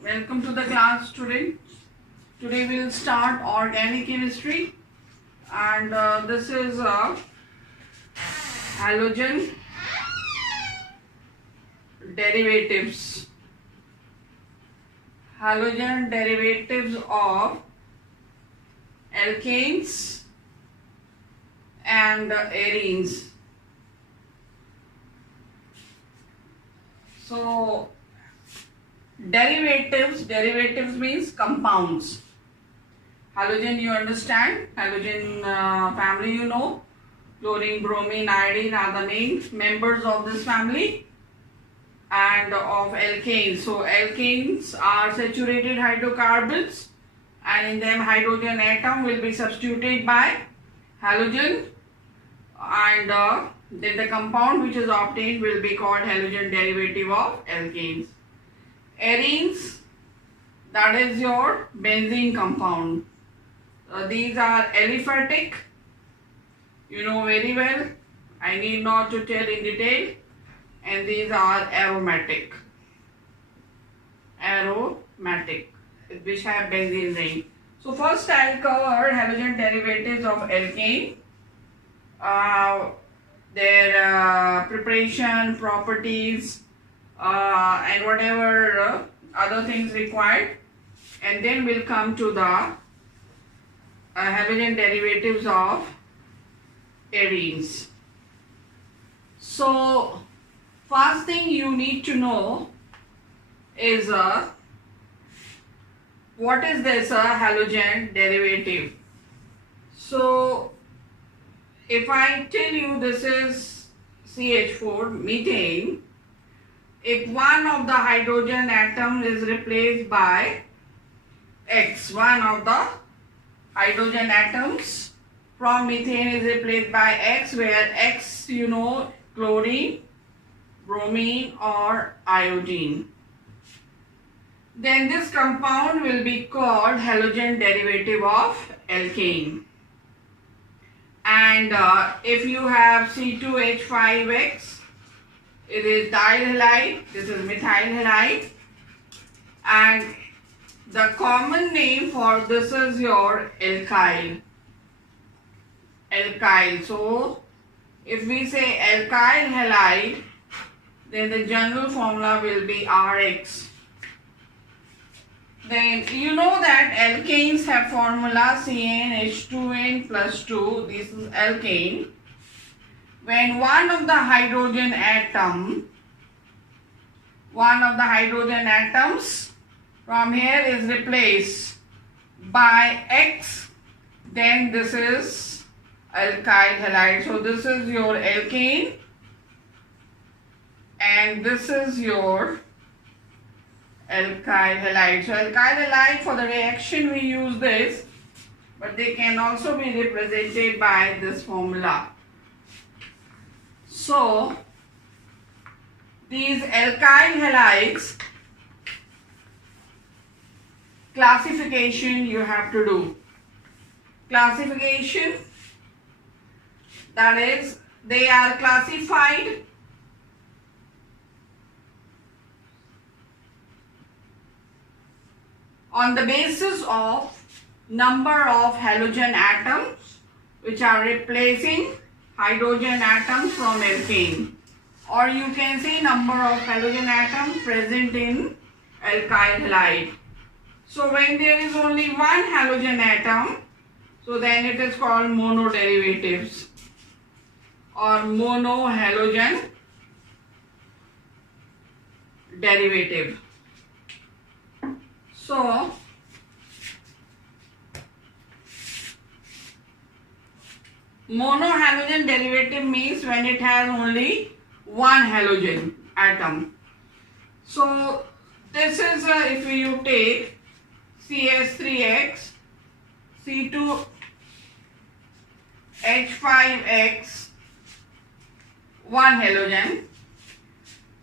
Welcome to the class student. Today we will start organic chemistry and this is halogen derivatives. Halogen derivatives of alkanes and arenes. So derivatives means compounds. Halogen you understand, halogen family you know, chlorine, bromine, iodine are the main members of this family, and of alkanes. So alkanes are saturated hydrocarbons, and in them hydrogen atom will be substituted by halogen, and then the compound which is obtained will be called halogen derivative of alkanes. Arenes, that is your benzene compound. These are aliphatic, you know very well, I need not to tell in detail, and these are aromatic, which have benzene ring. So first I will cover halogen derivatives of alkane, their preparation, properties, and whatever other things required, and then we'll come to the halogen derivatives of arenes. So first thing you need to know is what is this halogen derivative. So if I tell you this is CH4 methane, if one of the hydrogen atoms is replaced by X, one of the hydrogen atoms from methane is replaced by X, where X you know chlorine, bromine or iodine, then this compound will be called halogen derivative of alkane. And if you have C2H5X, it is dial halide, this is methyl halide, and the common name for this is your alkyl. So if we say alkyl halide, then the general formula will be Rx. Then you know that alkanes have formula CnH2n plus 2, this is alkane. When one of the hydrogen atoms from here is replaced by X, then this is alkyl halide. So this is your alkane and this is your alkyl halide. So alkyl halide, for the reaction we use this, but they can also be represented by this formula. So these alkyl halides classification you have to do. Classification, that is, they are classified on the basis of number of halogen atoms which are replacing hydrogen atoms from alkane, or you can say number of halogen atoms present in alkyl halide. So when there is only one halogen atom, so then it is called monoderivatives or monohalogen derivative. So monohalogen derivative means when it has only one halogen atom. So this is if you take CS3X, C2H5X, one halogen.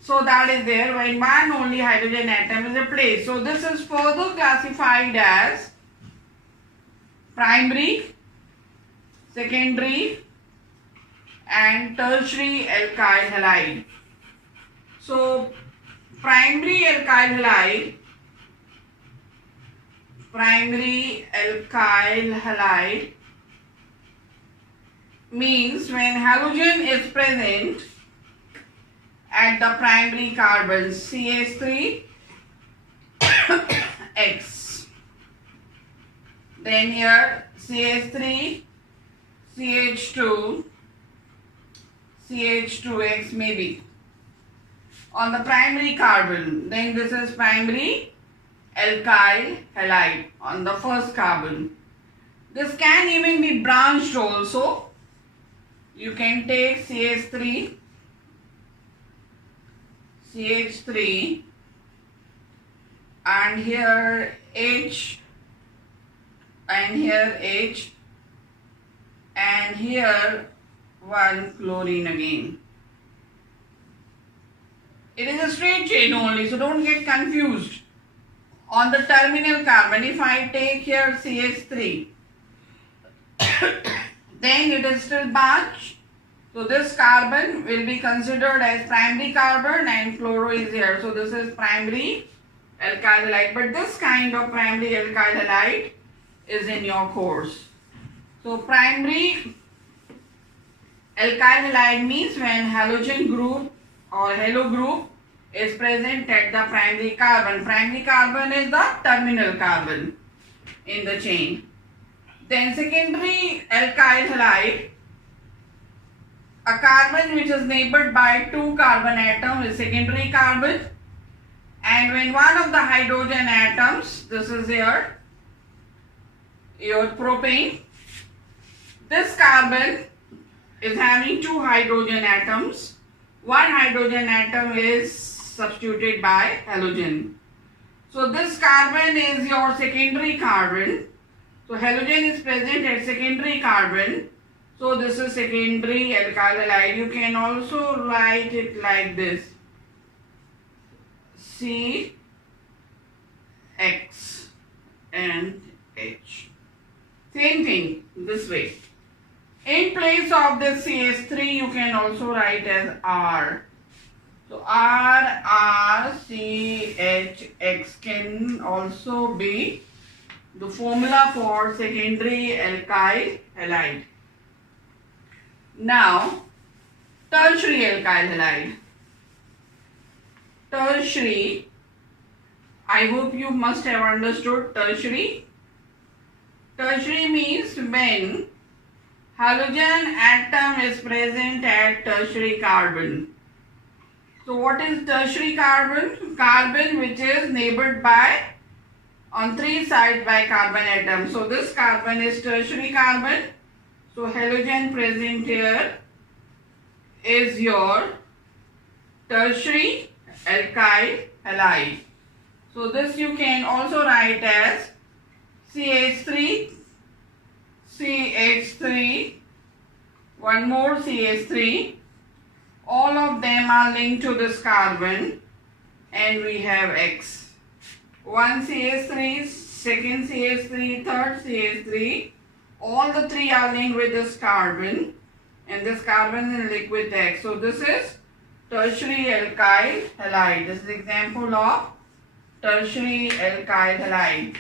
So that is there when one only hydrogen atom is replaced. So this is further classified as primary, secondary and tertiary alkyl halide. So primary alkyl halide primary alkyl halide means when halogen is present at the primary carbon CH3 X. Then here CH3 CH2 CH2X maybe on the primary carbon. Then this is primary alkyl halide on the first carbon. This can even be branched also. You can take CH3 and here H and here H and here one chlorine again. It is a straight chain only, so don't get confused. On the terminal carbon, if I take here CH3, then it is still branched. So this carbon will be considered as primary carbon and fluoro is here. So this is primary alkyl halide. But this kind of primary alkyl halide is in your course. So primary alkyl halide means when halogen group or halo group is present at the primary carbon. Primary carbon is the terminal carbon in the chain. Then secondary alkyl halide, a carbon which is neighbored by two carbon atoms is secondary carbon, and when one of the hydrogen atoms, this is your propane, this carbon is having two hydrogen atoms. One hydrogen atom is substituted by halogen. So this carbon is your secondary carbon. So halogen is present at secondary carbon. So this is secondary alkyl halide. You can also write it like this. C, X and H. Same thing this way. In place of this CH3 you can also write as R. So RCHX can also be the formula for secondary alkyl halide. Now, tertiary alkyl halide. Tertiary, I hope you must have understood tertiary. Tertiary means when halogen atom is present at tertiary carbon. So what is tertiary carbon? Carbon which is neighbored by on three sides by carbon atoms. So this carbon is tertiary carbon. So halogen present here is your tertiary alkyl halide. So this you can also write as CH3, CH3, one more CH3. All of them are linked to this carbon and we have X. One CH3, second CH3, third CH3. All the three are linked with this carbon and this carbon is liquid X. So this is tertiary alkyl halide. This is example of tertiary alkyl halide.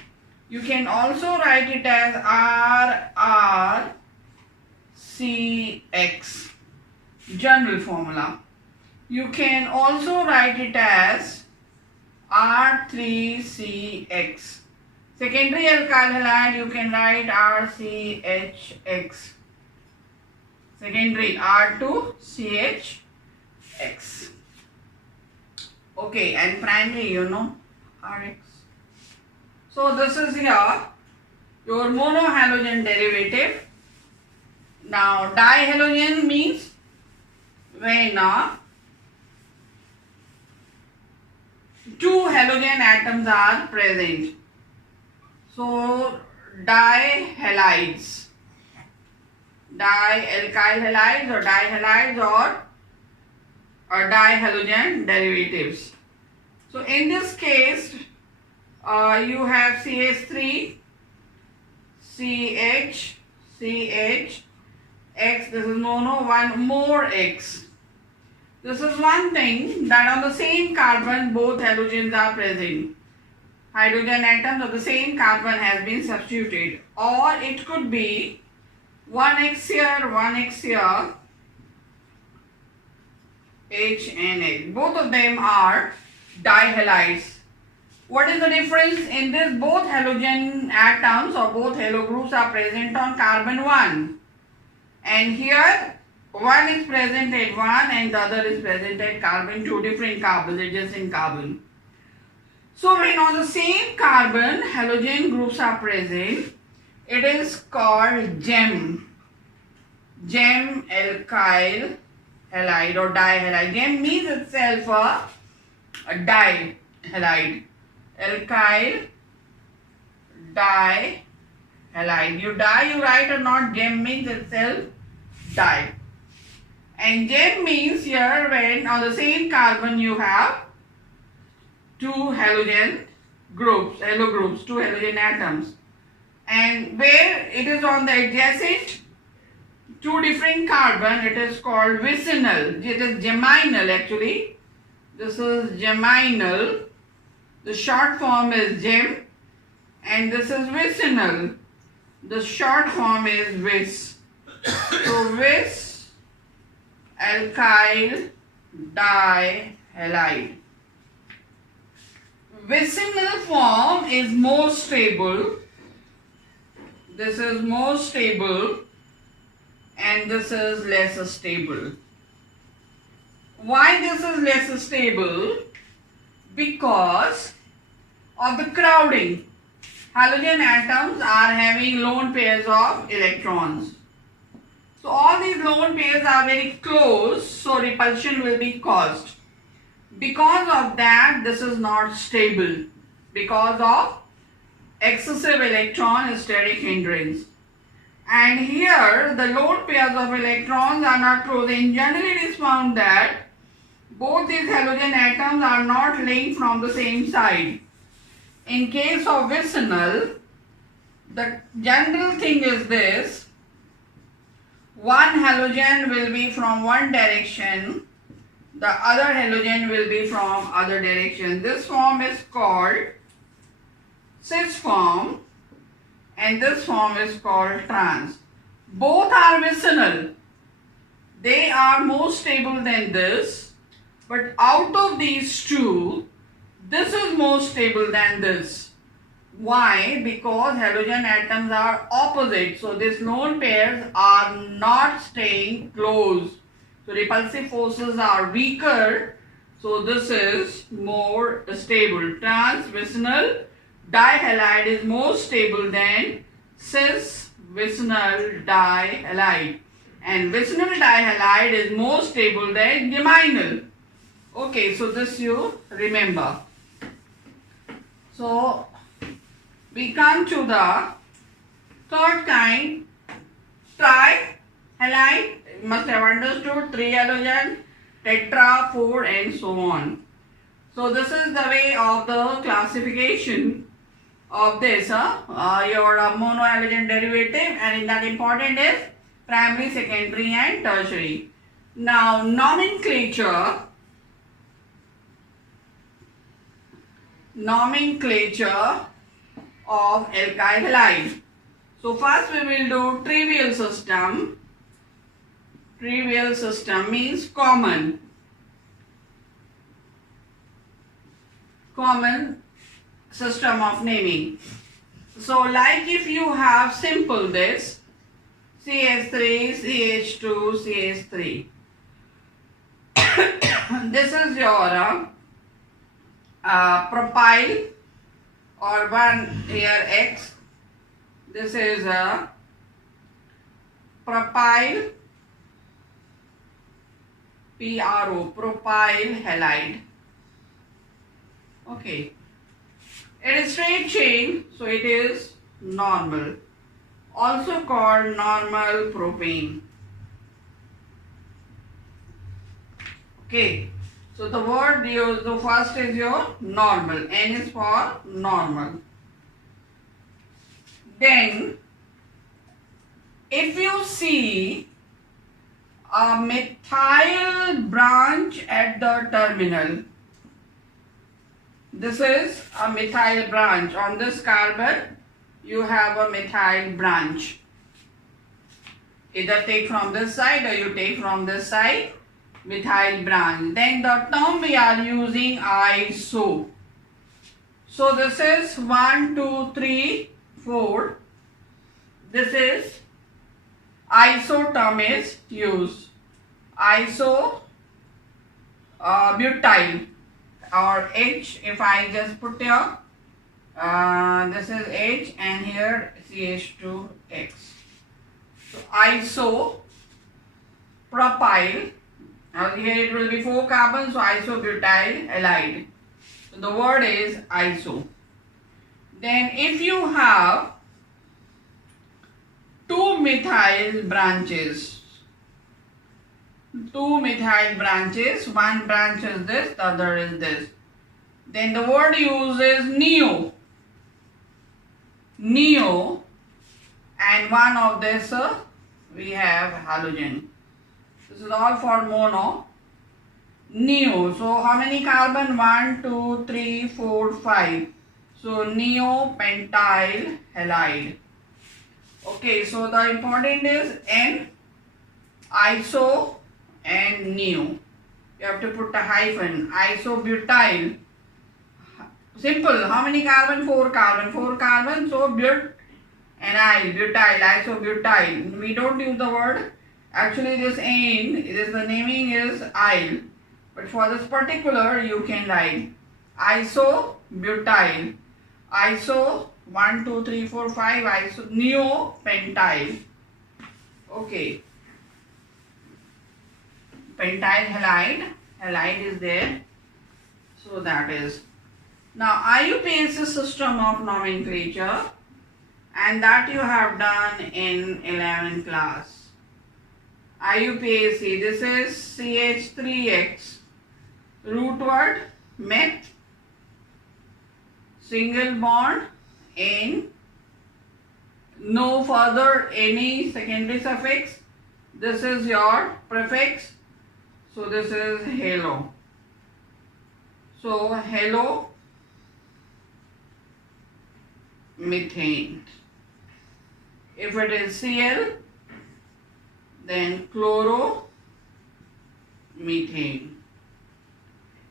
You can also write it as RRCX, general formula. You can also write it as R3CX. Secondary alkyl halide you can write RCHX. Secondary R2CHX. Okay, and primary you know RX. So this is here your monohalogen derivative. Now dihalogen means when two halogen atoms are present. So dihalides, dialkyl halides or dihalides or dihalogen derivatives. So in this case you have CH3, CH, CH, X, this is mono, one more X. This is one thing that on the same carbon both halogens are present. hydrogen atoms of the same carbon has been substituted, or it could be 1x here, 1x here, H and H. Both of them are dihalides. What is the difference in this? Both halogen atoms or both halo groups are present on carbon 1. And here one is present at 1 and the other is present at carbon 2, different carbons, adjacent carbon. So when on the same carbon halogen groups are present, it is called GEM. GEM alkyl halide or dihalide. GEM means itself a dihalide. Alkyl dihalide. You write or not, GEM means itself di. And GEM means here when on the same carbon you have two halogen groups, two halogen atoms. And where it is on the adjacent two different carbon, it is called vicinal. It is geminal actually. This is geminal. The short form is GEM. And this is vicinal. The short form is vis. So vis alkyl dihalide. Vicinal form is more stable. This is more stable and this is less stable. Why this is less stable? Because of the crowding. Halogen atoms are having lone pairs of electrons. So all these lone pairs are very close, so repulsion will be caused. Because of that, this is not stable. Because of excessive electron static hindrance. And here the lone pairs of electrons are not close. And generally it is found that both these halogen atoms are not linked from the same side. In case of vicinal, the general thing is this: one halogen will be from one direction, the other halogen will be from other direction. This form is called cis form and this form is called trans. Both are vicinal. They are more stable than this, but out of these two, this is more stable than this. Why? Because halogen atoms are opposite. So these lone pairs are not staying close. So repulsive forces are weaker. So this is more stable. Trans vicinal dihalide is more stable than cis vicinal dihalide. And vicinal dihalide is more stable than geminal. Okay, so this you remember. So we come to the third kind, trihalide. You must have understood 3 halogen, tetra, 4 and so on. So this is the way of the classification of this, your monohalogen derivative, and in that important is primary, secondary and tertiary. Now nomenclature of alkyl halide. So first we will do trivial system. Trivial system means common system of naming. So like if you have simple this CH3, CH2, CH3. This is your propyl or one here X. This is a propyl PRO, propyl halide. Okay. It is straight chain, so it is normal. Also called normal propane. Okay. So the word used, the first is your normal. N is for normal. Then, if you see a methyl branch at the terminal, This is a methyl branch. On this carbon, you have a methyl branch. Either take from this side or you take from this side, methyl branch. Then the term we are using iso. So this is 1, 2, 3, 4. This is iso term is used. Iso butyl or H, if I just put here, this is H and here CH2X. So iso propyl, here it will be 4 carbons, so isobutyl halide. So the word is iso. Then if you have 2 methyl branches, one branch is this, the other is this, then the word used is neo, and one of this we have halogen. This is all for mono, neo. So how many carbon? 1, 2, 3, 4, 5. So neopentyl halide. Okay, so the important is N, iso and neo. You have to put a hyphen. Isobutyl. Simple. How many carbon? 4 carbon. 4 carbon. So but and butyl, isobutyl. We don't use the word. Actually, this N, the naming is il. But for this particular, you can write isobutyl. Iso 1, 2, 3, 4, 5. Iso neopentyl. Okay. Pentyl halide. Halide is there. So that is. Now IUPAC system of nomenclature, and that you have done in 11th class. IUPAC, this is CH3X, root word meth, single bond in, no further any secondary suffix. This is your prefix. So this is halo. So halo methane. If it is Cl, then chloromethane.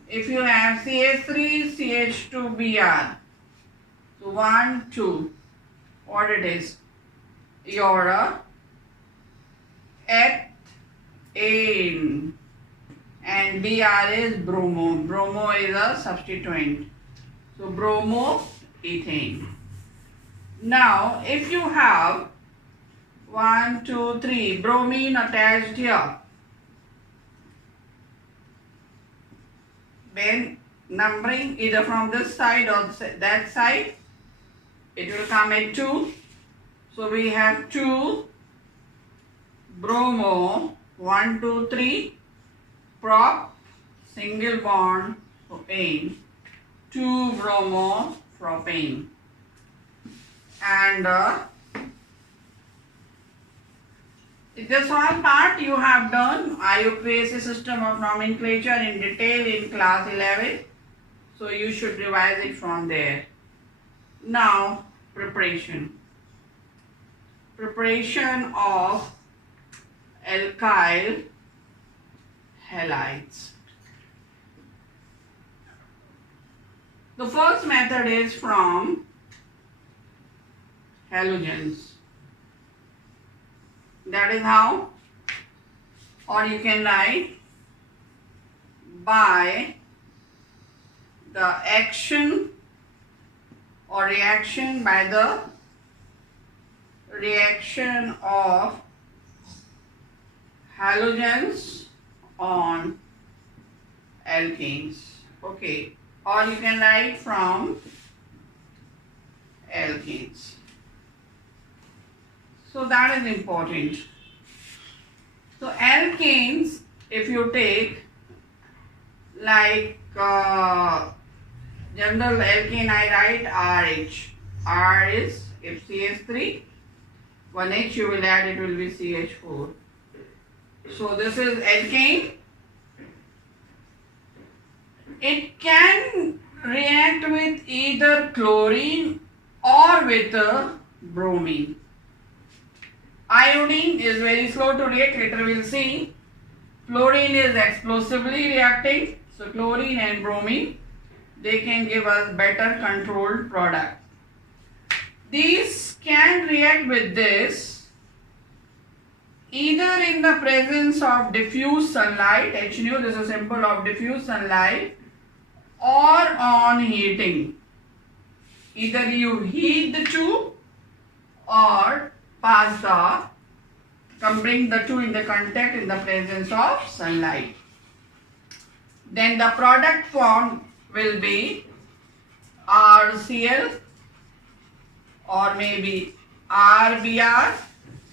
If you have CH3, CH2Br, so 1, 2, what it is? Your ethane, and Br is bromo. Bromo is a substituent. So bromoethane. Now, if you have 1, 2, 3 bromine attached here, then numbering either from this side or that side, it will come at 2. So we have 2 bromo, 1, 2, 3 prop, single bond propane, 2 bromo propane. And this all part you have done IUPAC system of nomenclature in detail in class 11. So you should revise it from there. Now preparation. Preparation of alkyl halides. The first method is from halogens. That is how, or you can write by the action or reaction, by the reaction of halogens on alkanes. Okay, or you can write from alkanes. So that is important. So alkanes, if you take like general alkane, I write RH. R is, if CH3, 1H you will add, it will be CH4. So this is alkane. It can react with either chlorine or with bromine. Iodine is very slow to react, later we will see. Fluorine is explosively reacting, so chlorine and bromine, they can give us better controlled product. These can react with this either in the presence of diffuse sunlight, HNO, this is a symbol of diffuse sunlight, or on heating. Either you heat the two or bring the two in the contact in the presence of sunlight. Then the product form will be RCl or maybe RBr,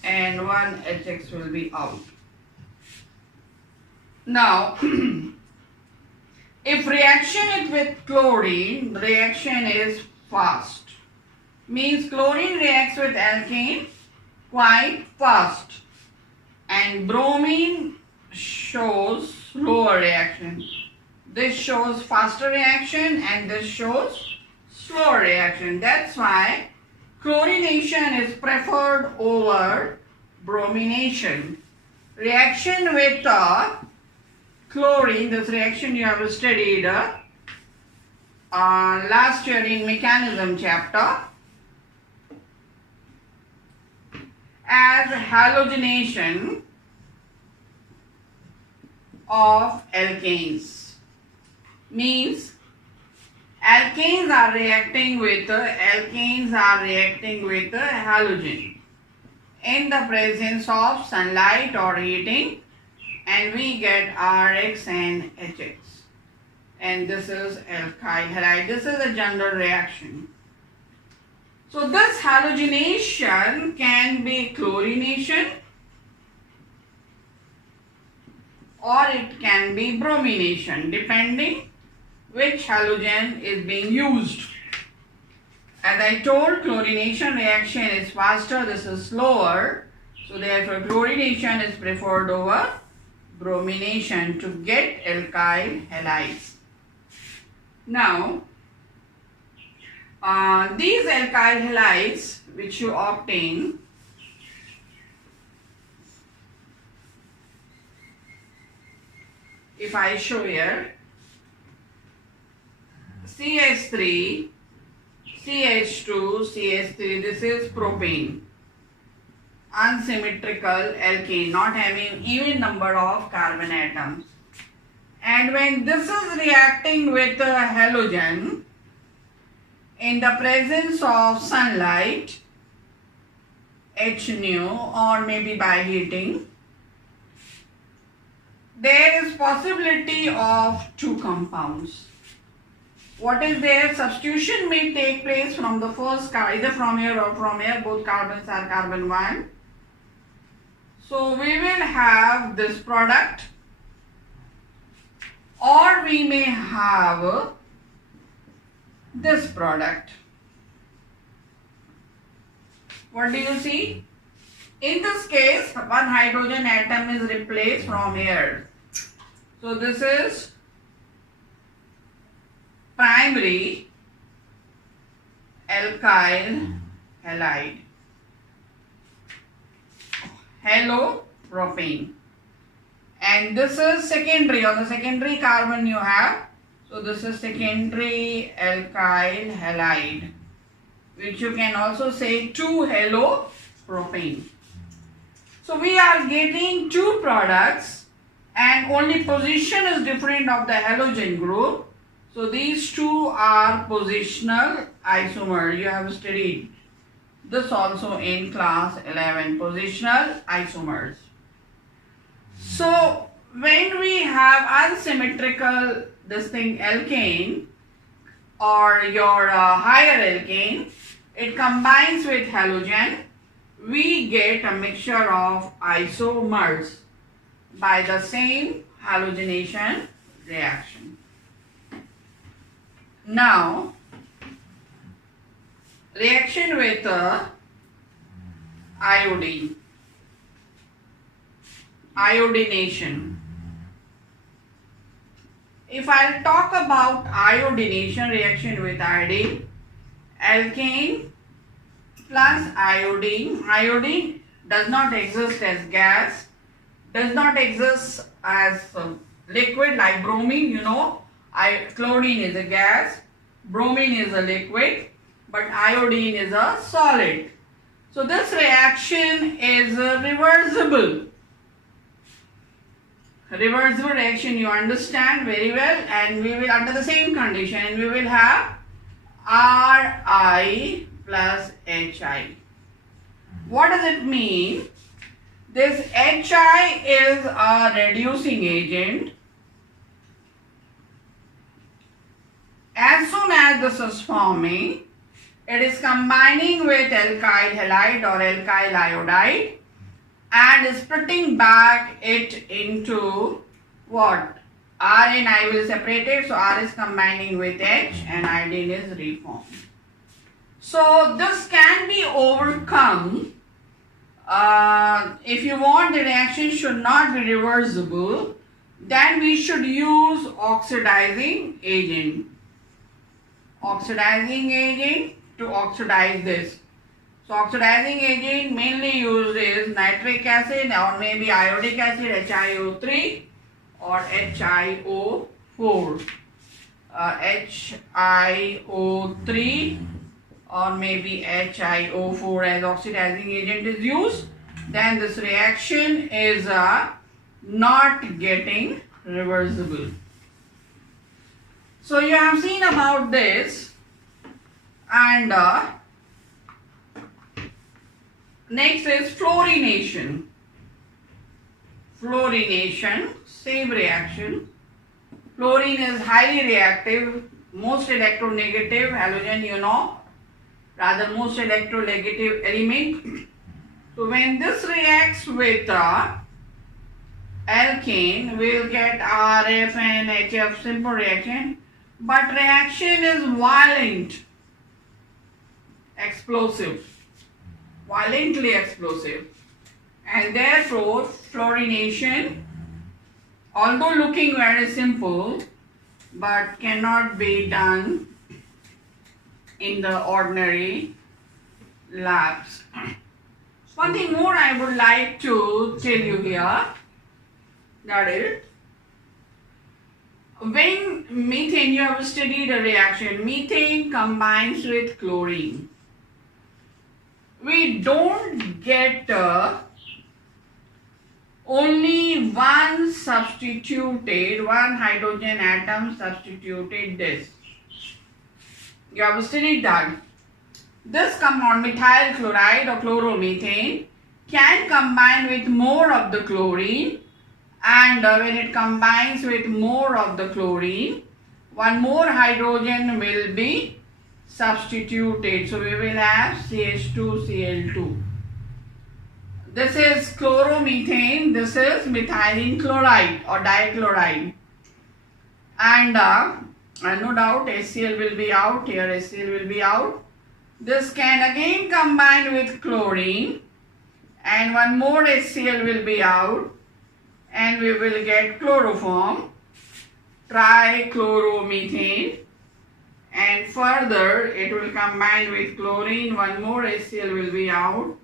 and one HX will be out. Now, if reaction is with chlorine, the reaction is fast. Means chlorine reacts with alkane quite fast, and bromine shows slower reaction. This shows faster reaction and this shows slower reaction. That's why chlorination is preferred over bromination. Reaction with chlorine, this reaction you have studied last year in mechanism chapter as halogenation of alkanes. Means alkanes are reacting with halogen in the presence of sunlight or heating, and we get Rx and Hx, and this is alkyl halide. This is a general reaction. So this halogenation can be chlorination or it can be bromination, depending which halogen is being used. As I told, chlorination reaction is faster, this is slower, so therefore chlorination is preferred over bromination to get alkyl halides. Now, these alkyl halides which you obtain if I show here CH3, CH2, CH3, this is propane, unsymmetrical alkane, not having even number of carbon atoms. And when this is reacting with a halogen in the presence of sunlight, HNO, or maybe by heating, there is possibility of two compounds. What is there? Substitution may take place from the first carbon, either from here or from here, both carbons are carbon 1. So we will have this product, or we may have this product. What do you see? In this case, one hydrogen atom is replaced from here. So this is primary alkyl halide, halopropane, and this is secondary. On the secondary carbon you have, so this is secondary alkyl halide, which you can also say 2-halopropane. So we are getting two products and only position is different of the halogen group. So these two are positional isomer. You have studied this also in class 11, positional isomers. So when we have unsymmetrical alkane or your higher alkane, it combines with halogen, we get a mixture of isomers by the same halogenation reaction. Now, reaction with iodine, iodination. If I'll talk about iodination reaction with iodine, alkane plus iodine. Iodine does not exist as gas, does not exist as liquid like bromine. You know, chlorine is a gas, bromine is a liquid, but iodine is a solid. So this reaction is reversible. Reversible reaction, you understand very well, and we will, under the same condition, we will have Ri plus Hi. What does it mean? This Hi is a reducing agent. As soon as this is forming, it is combining with alkyl halide or alkyl iodide and splitting back it into what? R and I will separate it, so R is combining with H and iodine is reformed. So this can be overcome. If you want the reaction should not be reversible, then we should use oxidizing agent. Oxidizing agent to oxidize this. So oxidizing agent mainly used is nitric acid or maybe iodic acid, HiO3 or HiO4. HiO3 or maybe HiO4 as oxidizing agent is used, then this reaction is not getting reversible. So you have seen about this, and next is fluorination. Fluorination, same reaction. Fluorine is highly reactive, most electronegative halogen, you know, rather most electronegative element. So when this reacts with alkane, we will get RF and HF, simple reaction, but reaction is violent, explosive, violently explosive, and therefore fluorination, although looking very simple, but cannot be done in the ordinary labs. One thing more I would like to tell you here, that is, when methane, you have studied a reaction, methane combines with chlorine. We don't get only one substituted, one hydrogen atom substituted this. You have studied that. This compound, methyl chloride or chloromethane, can combine with more of the chlorine, and when it combines with more of the chlorine, one more hydrogen will be substituted. So we will have CH2Cl2. This is chloromethane, this is methylene chloride or dichloride. And no doubt HCl will be out, here HCl will be out. This can again combine with chlorine and one more HCl will be out, and we will get chloroform, trichloromethane, and further it will combine with chlorine, one more HCl will be out,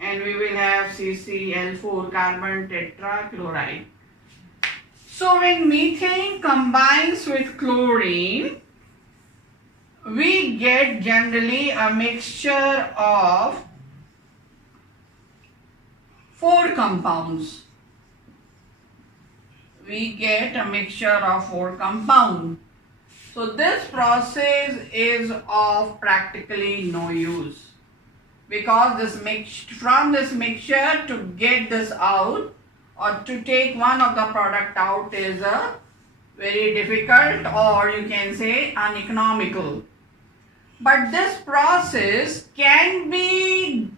and we will have CCl4, carbon tetrachloride. So when methane combines with chlorine, we get generally a mixture of 4 compounds. We get a mixture of 4 compounds. So this process is of practically no use, because from this mixture to get this out or to take one of the product out is very difficult, or you can say uneconomical. But this process can be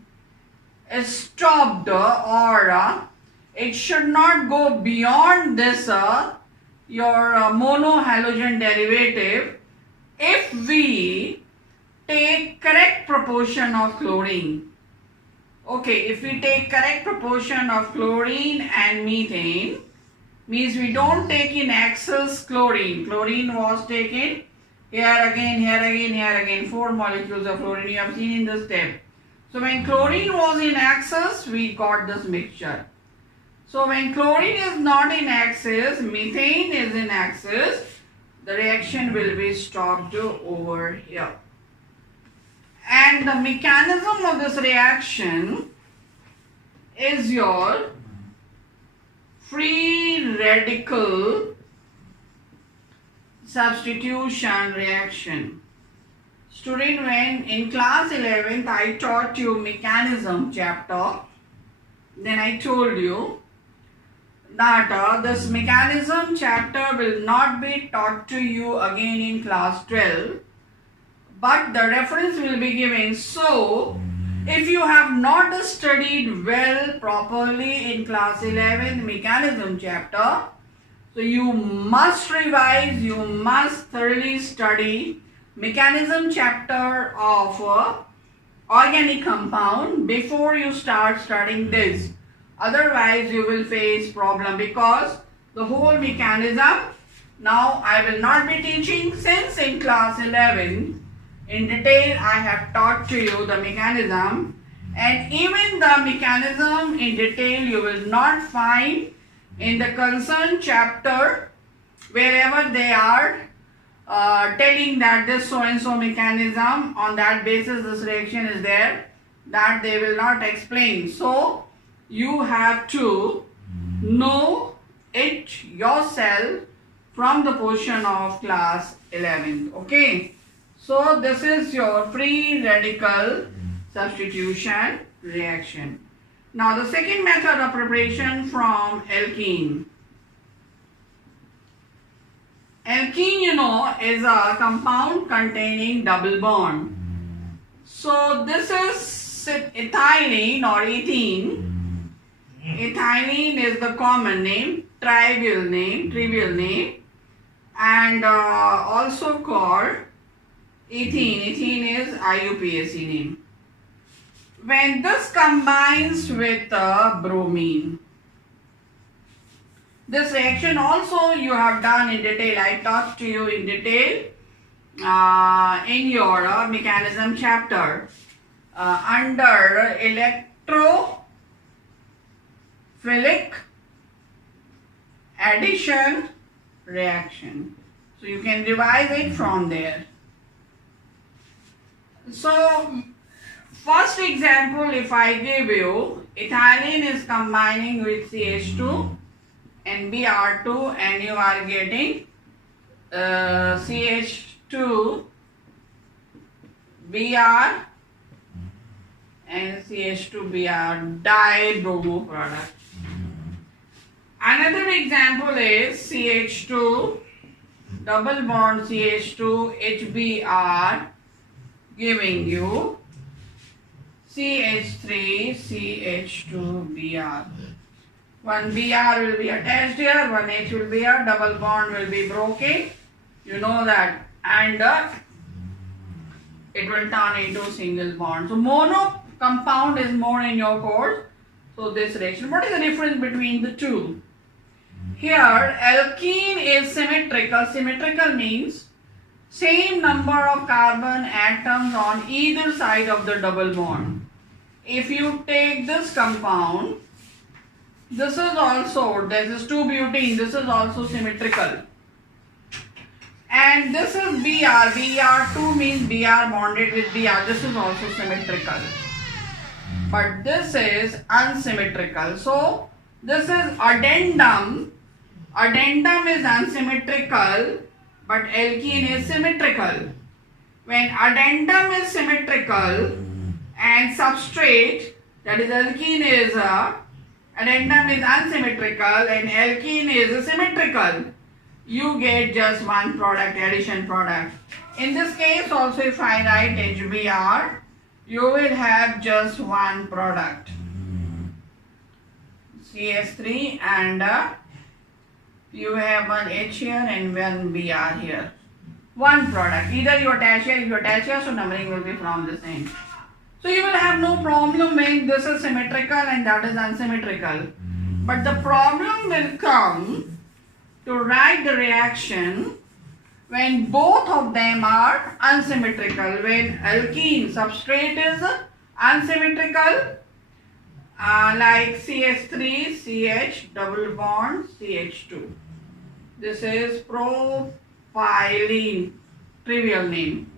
stopped, or it should not go beyond this your monohalogen derivative if we take correct proportion of chlorine. Okay, if we take correct proportion of chlorine and methane, Means we don't take in excess chlorine. Chlorine was taken here again, here again, here again. 4 molecules of chlorine you have seen in this step. So when chlorine was in excess, we got this mixture. So when chlorine is not in excess, methane is in excess, the reaction will be stopped over here. And the mechanism of this reaction is your free radical substitution reaction. Student, when in class 11th I taught you mechanism chapter, then I told you that this mechanism chapter will not be taught to you again in class 12, but the reference will be given. So if you have not studied well properly in class 11 mechanism chapter, so you must revise, you must thoroughly study mechanism chapter of organic compound before you start studying this. Otherwise you will face problem, because the whole mechanism now I will not be teaching, since in class 11 in detail I have taught to you the mechanism, and even the mechanism in detail you will not find in the concerned chapter, wherever they are telling that this so and so mechanism, on that basis this reaction is there, that they will not explain. So you have to know it yourself from the portion of class 11. Okay, so this is your free radical substitution reaction. Now the second method of preparation from alkene. Alkene, you know, is a compound containing double bond. So this is ethylene or ethene. Ethylene is the common name, trivial name, and also called ethene. Ethene is IUPAC name. When this combines with bromine, this reaction also you have done in detail. I taught to you in detail in your mechanism chapter under electrophilic addition reaction. So you can revise it from there. So first example, if I give you, ethylene is combining with CH2 and Br2, and you are getting CH2 Br and CH2 Br dibromo product. Another example is CH2 double bond CH2 HBr giving you CH3 CH2 Br. One Br will be attached here, one H will be here, double bond will be broken. You know that, and it will turn into single bond. So mono compound is more in your course. So this reaction. What is the difference between the two? Here alkene is symmetrical. Symmetrical means same number of carbon atoms on either side of the double bond. If you take this compound, this is also, this is 2-butene, this is also symmetrical. And this is Br, Br2 means Br bonded with Br, this is also symmetrical. But this is unsymmetrical. So this is addendum. Addendum is unsymmetrical, but alkene is symmetrical. When addendum is symmetrical and substrate, that is alkene is addendum is unsymmetrical and alkene is symmetrical, you get just one product, addition product. In this case also, if I write HBr, you will have just one product, CS3, and you have one H here and one Br here. One product. Either you attach here, if you attach here, so numbering will be from this end. So you will have no problem when this is symmetrical and that is unsymmetrical. But the problem will come to write the reaction when both of them are unsymmetrical. When alkene substrate is unsymmetrical, like CH3, CH, double bond, CH2. This is propylene, trivial name,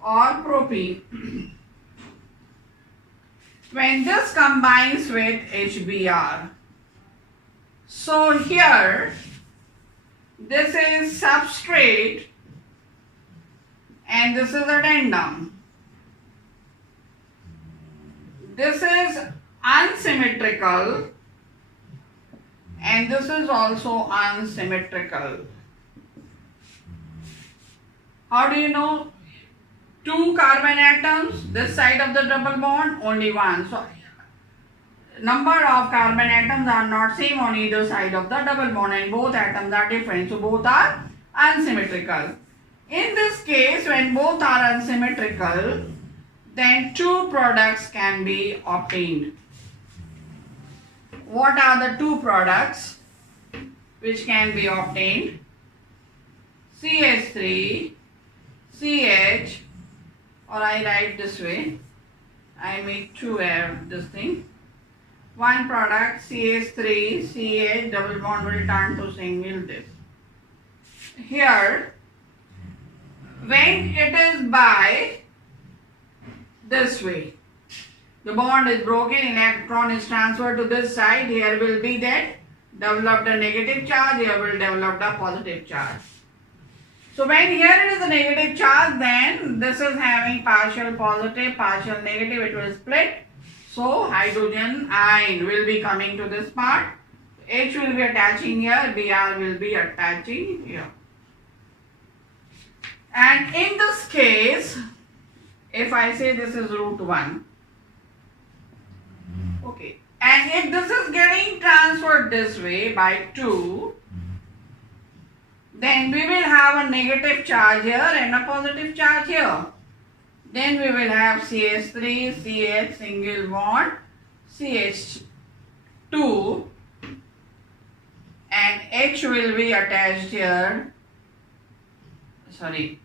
or propene. When this combines with HBr. So here, this is substrate and this is addendum. This is unsymmetrical and this is also unsymmetrical. How do you know? Two carbon atoms, this side of the double bond, only one. So, number of carbon atoms are not same on either side of the double bond and both atoms are different. So, both are unsymmetrical. In this case, when both are unsymmetrical, then two products can be obtained. What are the two products which can be obtained? CH3, CH, or I write this way, I make two this thing. One product CH3, CH, double bond will turn to single this. Here, when it is by this way, the bond is broken, electron is transferred to this side, here will be that developed a negative charge, here will develop a positive charge. So when here it is a negative charge, then this is having partial positive, partial negative, it will split. So hydrogen ion will be coming to this part. H will be attaching here, Br will be attaching here. And in this case, if I say this is root 1, okay, and if this is getting transferred this way by 2, then we will have a negative charge here and a positive charge here. Then we will have CH3, CH, single bond, CH2, and H will be attached here. Sorry,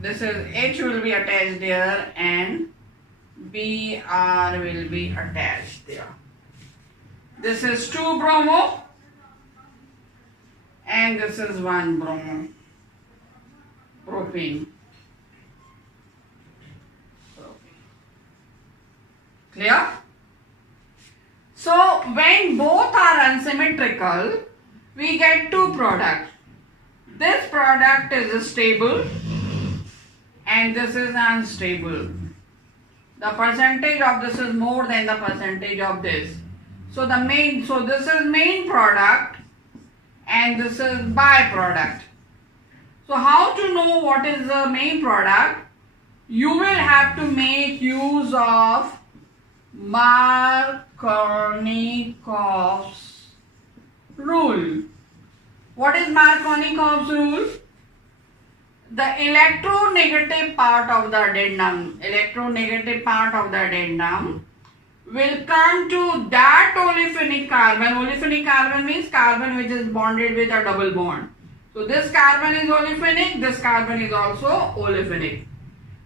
this is H will be attached here and Br will be attached there. This is 2 bromo and this is 1 bromo, propane. Clear? So when both are unsymmetrical, we get two products. This product is stable and this is unstable. The percentage of this is more than the percentage of this. So this is main product and this is byproduct. So how to know what is the main product? You will have to make use of Markovnikov's rule. What is Markovnikov's rule? The electronegative part of the addendum, will come to that olefinic carbon. Olefinic carbon means carbon which is bonded with a double bond. So this carbon is olefinic, this carbon is also olefinic.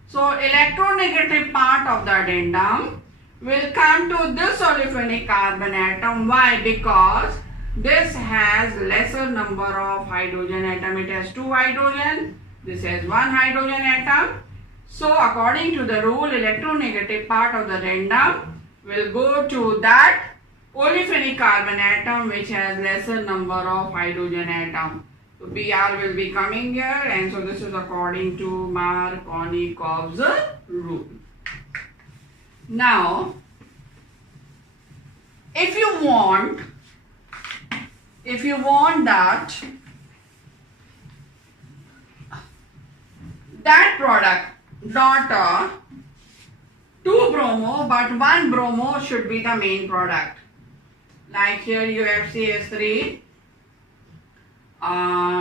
So electronegative part of the addendum will come to this olefinic carbon atom. Why? Because this has lesser number of hydrogen atom. It has 2 hydrogen. This has 1 hydrogen atom. So according to the rule, electronegative part of the addendum will go to that olefinic carbon atom which has lesser number of hydrogen atom. So Br will be coming here, and so this is according to Markovnikov's rule. Now, if you want that product, not 2 bromo but 1 bromo should be the main product. Like here you have CH3,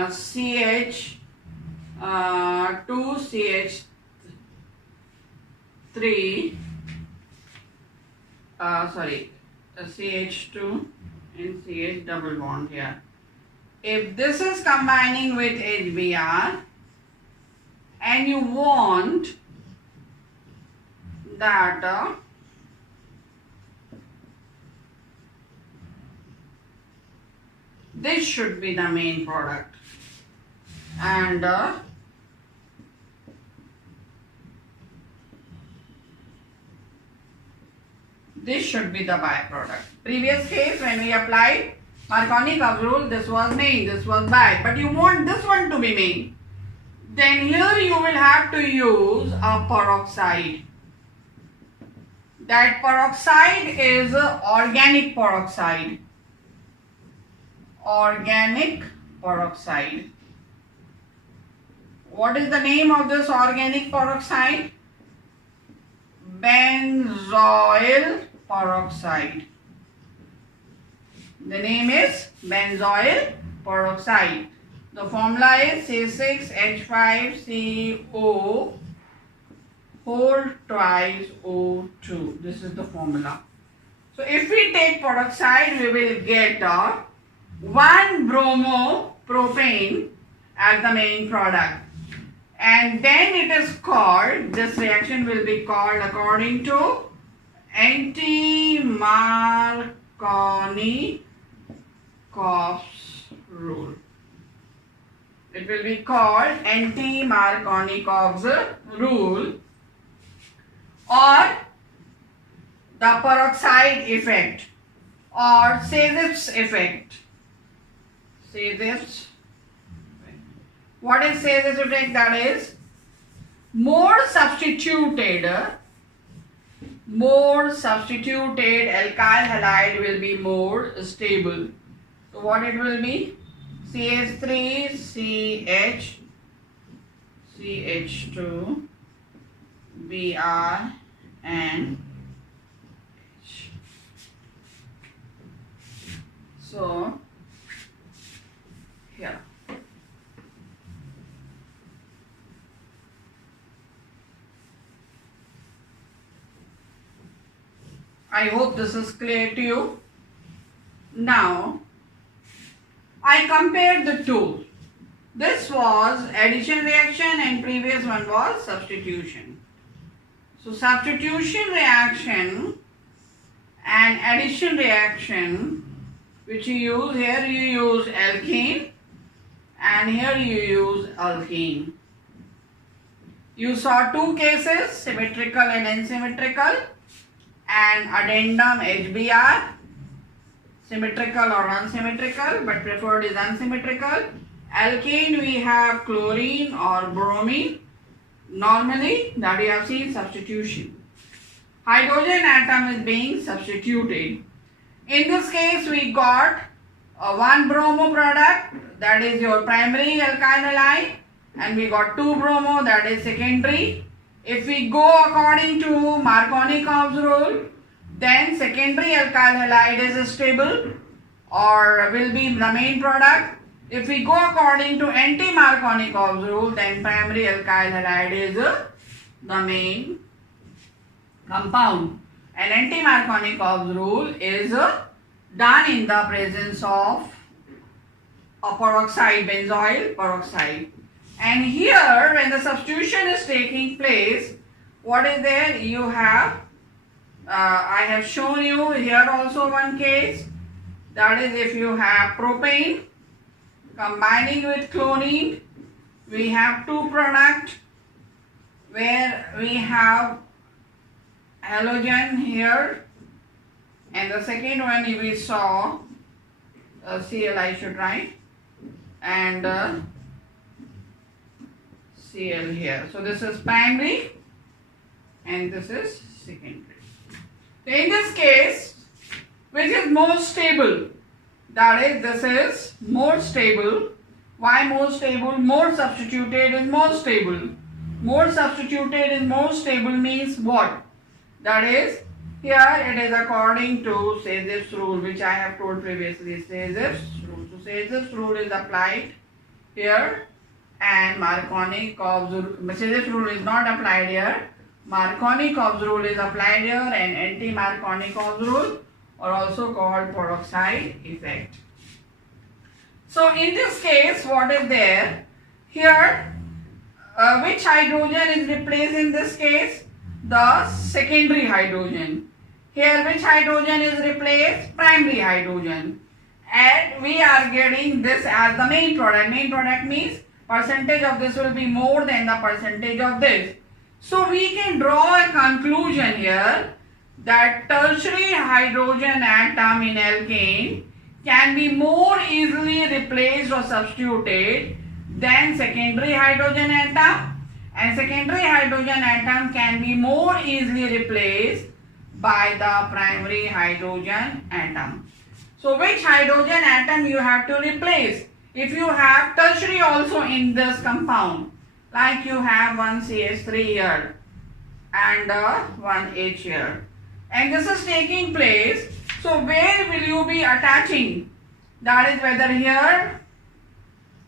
CH, 2 CH3, CH2 and CH double bond here. if this is combining with HBr and you want that this should be the main product and this should be the byproduct. Previous case when we applied Marconi-Cox rule, this was main, this was by, but you want this one to be main. Then here you will have to use a peroxide. That peroxide is organic peroxide. Organic peroxide. What is the name of this organic peroxide? Benzoyl peroxide. The name is benzoyl peroxide. The formula is C6H5CO whole twice O2. This is the formula. So if we take peroxide, we will get 1-bromopropane as the main product. And then it is called, this reaction will be called according to anti-Marconi-Cox rule. It will be called anti-Marconi-Cox rule or the peroxide effect or Sayzeff's effect. Sayzeff's. What is Sayzeff's effect? That is more substituted alkyl halide will be more stable. So what it will be? CH3, CH2, Br and H. So here. I hope this is clear to you. Now, I compared the two. This was addition reaction and previous one was substitution. So, substitution reaction and addition reaction, which you use, here you use alkane and here you use alkene. You saw two cases, symmetrical and unsymmetrical, and addendum HBr, symmetrical or unsymmetrical, but preferred is unsymmetrical. Alkane we have chlorine or bromine. Normally that we have seen substitution. Hydrogen atom is being substituted. In this case we got a 1-bromo product, that is your primary alkyl halide, and we got 2-bromo, that is secondary. If we go according to Marconi-Cox rule, then secondary alkyl halide is stable or will be the main product. If we go according to anti-Marconi-Cox rule, then primary alkyl halide is the main compound. And anti-Marconi-Cox rule is done in the presence of a peroxide, benzoyl peroxide. And here when the substitution is taking place, what is there? You have, I have shown you here also one case, that is if you have propane combining with chlorine, we have two products where we have halogen here, and the second one we saw Cl I should write, and Cl here. So this is primary and this is secondary. So in this case, which is more stable? That is, this is more stable. Why more stable? More substituted is more stable. More substituted is more stable means what? That is, here it is according to Sayzeff's rule, which I have told previously. Sayzeff's rule. So Sayzeff's rule is applied here, and Marconi-Cox Sayzeff's rule is not applied here. Marconi-Cox rule is applied here, and anti-Marconi-Cox rule are also called peroxide effect. So in this case, what is there? Here, which hydrogen is replaced in this case? The secondary hydrogen. Here, which hydrogen is replaced? Primary hydrogen. And we are getting this as the main product. Main product means percentage of this will be more than the percentage of this. So we can draw a conclusion here that tertiary hydrogen atom in alkane can be more easily replaced or substituted than secondary hydrogen atom, and secondary hydrogen atom can be more easily replaced by the primary hydrogen atom. So which hydrogen atom you have to replace? If you have tertiary also in this compound, like you have one CH3 here and one H here, and this is taking place, so where will you be attaching? That is whether here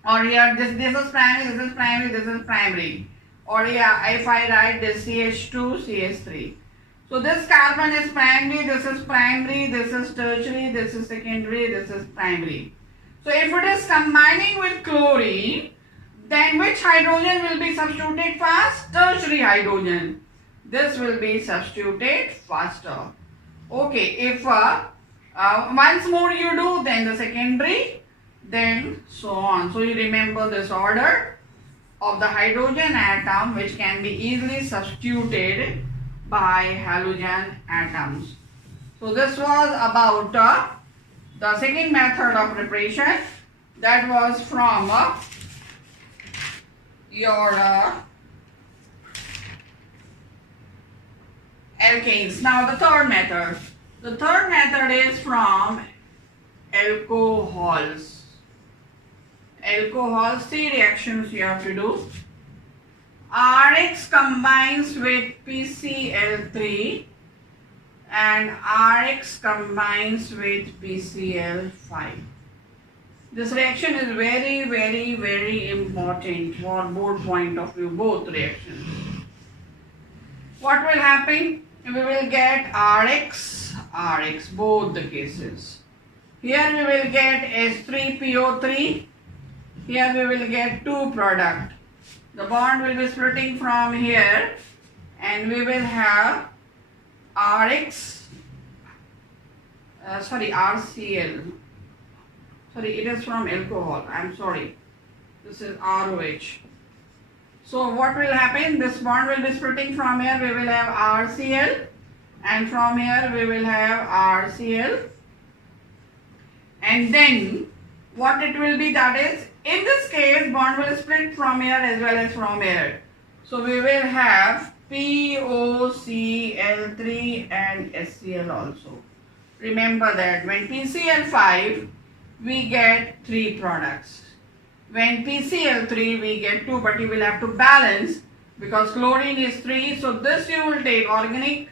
or here. This is primary, this is primary, this is primary. Or yeah, if I write this CH2, CH3. So this carbon is primary, this is tertiary, this is secondary, this is primary. So if it is combining with chlorine, then which hydrogen will be substituted first? Tertiary hydrogen. This will be substituted faster. Okay, if once more you do, then the secondary, then so on. So you remember this order of the hydrogen atom which can be easily substituted by halogen atoms. So this was about the second method of preparation, that was from your alkanes. Now the third method. The third method is from alcohols. Alcohols, 3 reactions you have to do. Rx combines with PCl3 and Rx combines with PCl5. This reaction is very important for both point of view, both reactions. What will happen? We will get Rx, both the cases. Here we will get H3PO3. Here we will get 2 product. The bond will be splitting from here and we will have RX, RCl. Sorry, it is from alcohol. I'm sorry. This is ROH. So what will happen? This bond will be splitting from here. We will have RCl, and from here we will have RCl. And then what it will be, that is, in this case, bond will split from here as well as from here. So we will have POCl3 and HCl also. Remember that when PCl5, we get 3 products. When PCl3, we get 2, but you will have to balance because chlorine is 3. So this you will take organic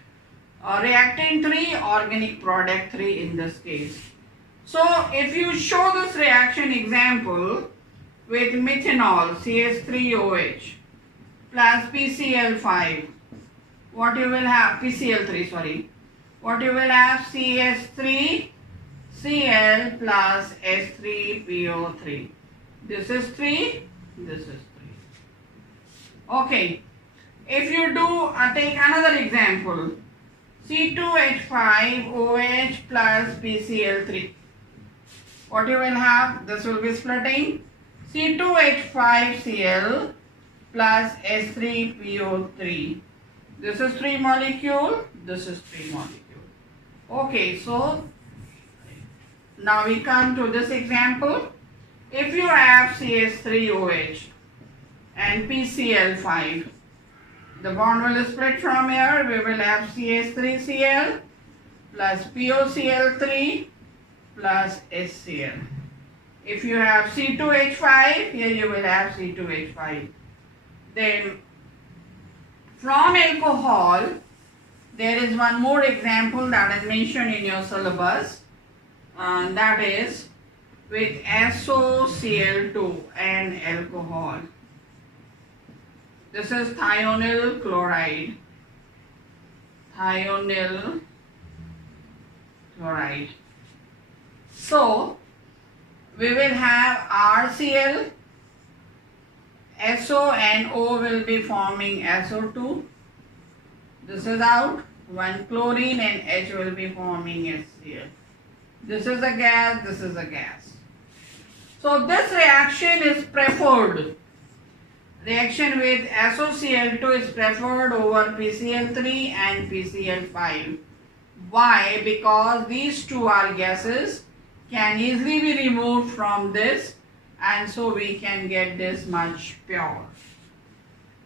reactant 3, organic product 3 in this case. So if you show this reaction example with methanol CH3OH plus PCl5, what you will have, PCl3 sorry, what you will have, CH3Cl plus H3PO3. This is 3, this is 3. Okay, if you do take another example, C2H5OH plus PCl3. What you will have, this will be splitting, C2H5Cl plus H3PO3. This is 3 molecule, this is 3 molecule. Okay, so now we come to this example. If you have CH3OH and PCl5, the bond will split from here. We will have CH3Cl plus POCl3 plus HCl. If you have C2H5, here you will have C2H5. Then from alcohol, there is one more example that is mentioned in your syllabus, that is with SOCl2 and alcohol. This is thionyl chloride. Thionyl chloride. So we will have RCl, SO and O will be forming SO2. This is out. One chlorine and H will be forming HCl. This is a gas, this is a gas. So this reaction is preferred. Reaction with SOCl2 is preferred over PCl3 and PCl5. Why? Because these two are gases, can easily be removed from this, and so we can get this much pure.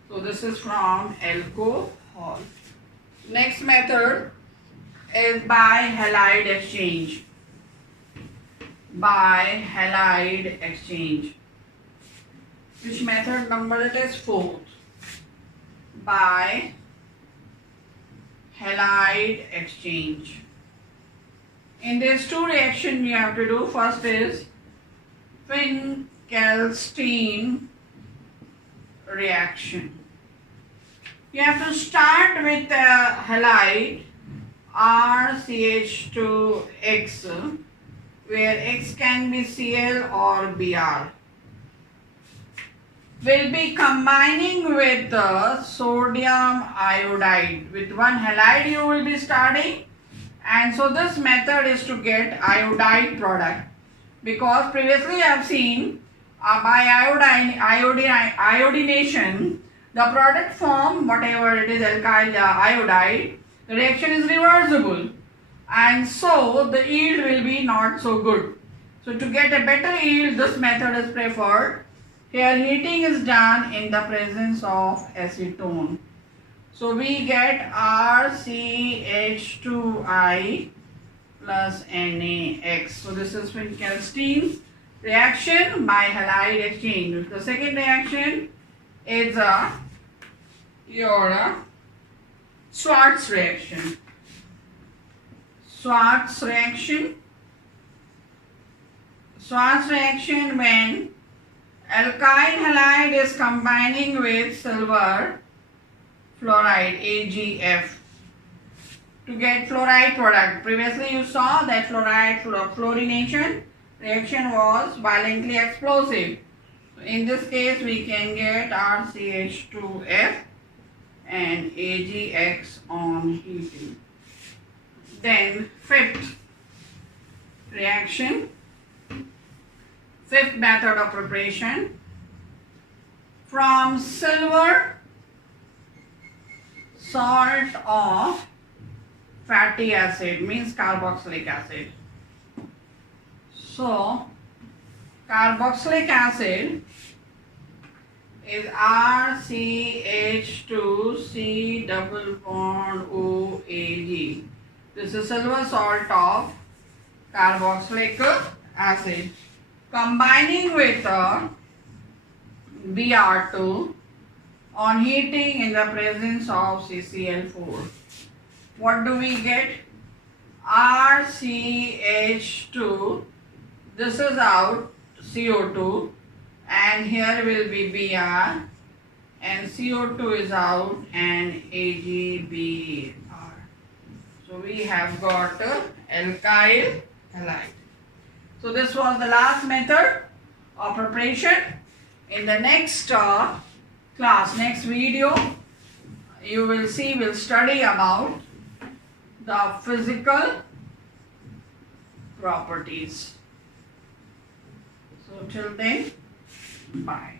So this is from alcohol. Next method is by halide exchange. By halide exchange. Which method number it is? Fourth. By halide exchange. In these two reactions we have to do. First is Finkelstein reaction. You have to start with halide RCH2X, where X can be Cl or Br. Will be combining with the sodium iodide. With one halide you will be starting, and so this method is to get iodide product, because previously I have seen by iodination the product form, whatever it is, alkyl iodide, the reaction is reversible, and so the yield will be not so good. So to get a better yield, this method is preferred. Here heating is done in the presence of acetone. So we get RCH2I plus NaX. So this is Finkelstein's reaction by halide exchange. The second reaction is your Schwarz reaction. Schwarz reaction. Schwarz reaction when alkyl halide is combining with silver fluoride, AgF, to get fluoride product. Previously you saw that fluoride fluorination reaction was violently explosive. So in this case we can get RCH2F and AgX on heating. Then fifth reaction, fifth method of preparation. From silver, salt of fatty acid, means carboxylic acid. So carboxylic acid is RCH2C double bond OAG. This is silver salt of carboxylic acid combining with Br2 on heating in the presence of CCl4. What do we get? RCH2, this is out, CO2, and here will be Br, and CO2 is out, and AgBr. So we have got alkyl halide. So this was the last method of preparation. In the next class, next video, you will see, we'll study about the physical properties. So till then, bye.